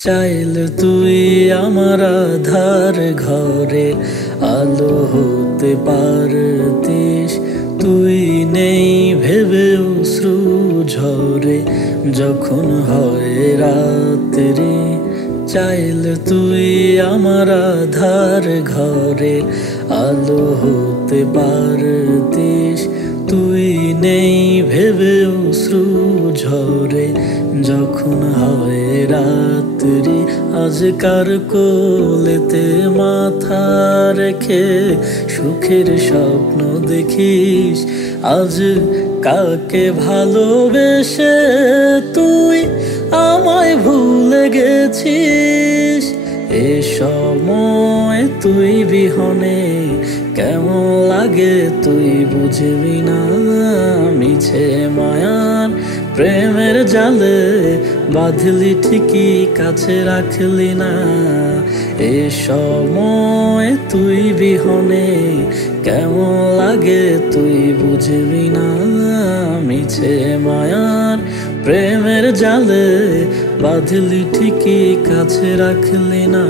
চাইলে তুই আমার আধার ঘরে আলো হতে পারতিস। তুই নেই ভেবে অশ্রু ঝরে যখন হয় রাত্রি। চাইলে তুই আমার আধার ঘরে আলো হতে পারতিস। তুই নেই ভেবে অশ্রু ঝরে যখন হয় রাত্রি। আজ কার কোলেতে মাথা রেখে সুখের স্বপ্ন দেখিস? আজ কাকে ভালোবেসে তুই আমায় ভুলে গেছিস? এ সময় তুই বিহনে কেমন লাগে তুই বুঝবি না। মিছে মায়ার প্রেমের জালে বাঁধলি ঠিকই কাছে রাখলি না। এ সময় তুই বিহনে কেমন লাগে তুই বুঝবি না। মিছে মায়ার প্রেমের জালে বাঁধলি ঠিকই কাছে রাখলি না।